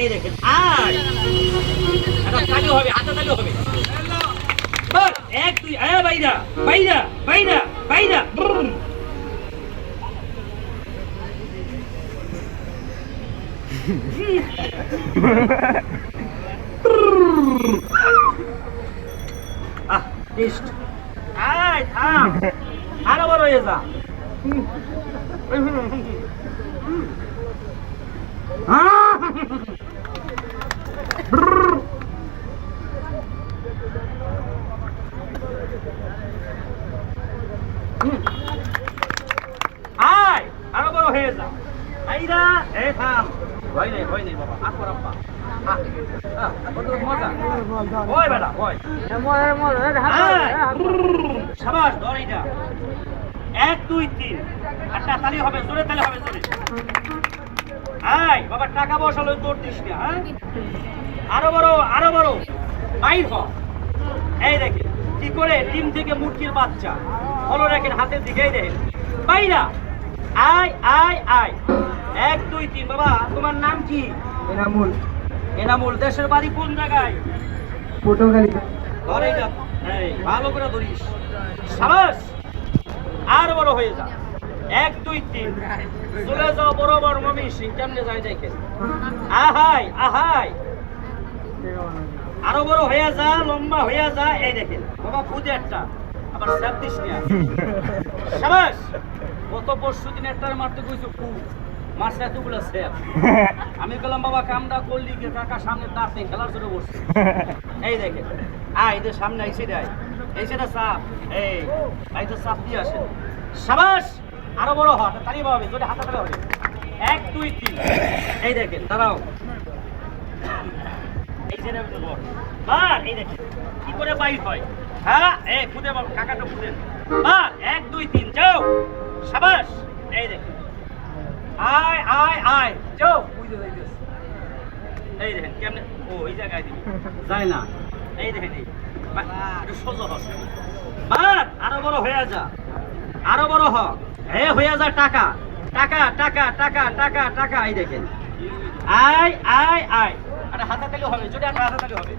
এই দেখেন আর এটা তালি হবে, হাতে তালি হবে। বাস এক দুই বাইরা বাইরা বাইরা বাইরা। আহ টেস্ট আয় থাম আরো বড় হয়ে যা। আয় আরো বড় হয়ে যা। আইরা এ থাম, ভয় নেই ভয় নেই বাবা, আকবর আব্বা কত মজা। ওই বেটা ওই সাবাস ধর এইটা। এক দুই তিন একটা তালি হবে, জোরে তালি হবে জোরে। আয় বাবা টাকা বসালো তোর দিস না। হ্যাঁ আরো বড় আরো বড় বাইর হ। এই দেখেন কি করে ডিম থেকে মুরগির বাচ্চা ফলো রাখেন হাতের দিকে। এই দেখেন বাইরা আয় আয় আয়। এক দুই তিন। বাবা তোমার নাম কি? এনামুল। এনামুল। দেশের বাড়ি কোন জায়গায়? পটুয়াখালীতে। ধর এইটা, এই ভালো করে ধরিস। সাবাস আর বড় হয়ে যা। এক দুই তিন চলে যাও বরাবর মমি সিং। কেমনে যায় দেখেন। আহাই আহাই আরো বড় হয়ে যা, লম্বা হয়ে যা। এই দেখেন বাবা খুদে একটা আবার ছাব্বিশ নিয়ে। সাবাস গত পরশু দিন একটার মারতে কইছো খুব মাছ এতগুলো স্যাপ। আমি বললাম বাবা কামটা করলি কে টাকা সামনে দাঁত নেই, খেলার জন্য বসছে। এই দেখেন আয় এদের সামনে এসে দেয়, এই সেটা চাপ। এই ভাই তো চাপ দিয়ে আসে। সাবাস আরো বড় হ, তালি পাবে যদি হাতে তালে হবে। এক দুই তিন। এই দেখেন দাঁড়াও, এই যে বড় বার। এই দেখেন কি করে বাইর হয়। হ্যাঁ এই খুদে বাবা কাকাটা খুদে বার। এক দুই তিন যাও। সাবাস এই দেখেন আয় আয় আয় যাও। এই দেখেন কেমনে ও এই জায়গায় দিবি যায় না। এই দেখেন এই একটু সোজা হবে। বার আরো বড় হয়ে যা, আরো বড় হ। হে হয়ে যা টাকা টাকা টাকা টাকা টাকা টাকা। এই দেখেন আয় আয় আয়। আরে হাতে তালি হবে, যদি আমরা হাতে তালি হবে।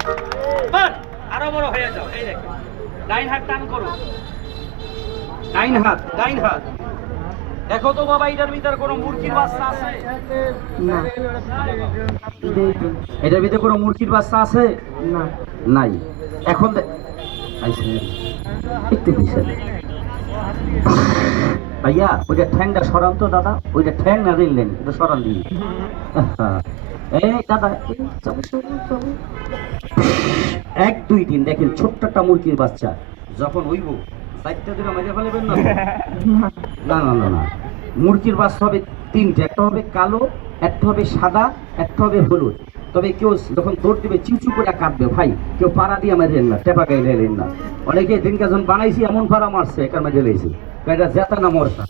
বার আরো বড় হয়ে যাও। এই দেখেন ডাইন হাত টান করো, ডাইন হাত ডাইন হাত। দেখো তো বাবা এটার ভিতরে কোনো মুরগির বাচ্চা আছে? না। এটার ভিতরে কোনো মুরগির বাচ্চা আছে? না। নাই। এখন একটু পিছিয়ে ভাইয়া ওইটা ঠ্যাংটা সরান তো দাদা, ওইটা ঠ্যাং না দিলেন এটা সরান দিন। এই দাদা এক দুই দিন দেখেন ছোট্ট একটা মুরগির বাচ্চা যখন হইব চারটা দিনে মেরে ফেলবেন না। না না না না, মুরগির বাচ্চা হবে তিনটে, একটা হবে কালো, একটা হবে সাদা, একটা হবে হলুদ। তবে কেউ যখন দৌড় দিবে চিউচু করে কাঁদবে ভাই, কেউ পাড়া দিয়ে মেরেন না, টেপা গাইলেন না। অনেকে দিনকে যখন বানাইছি এমন পাড়া মারছে একার মেরে লেগেছে, এটা জেতা না মরসা।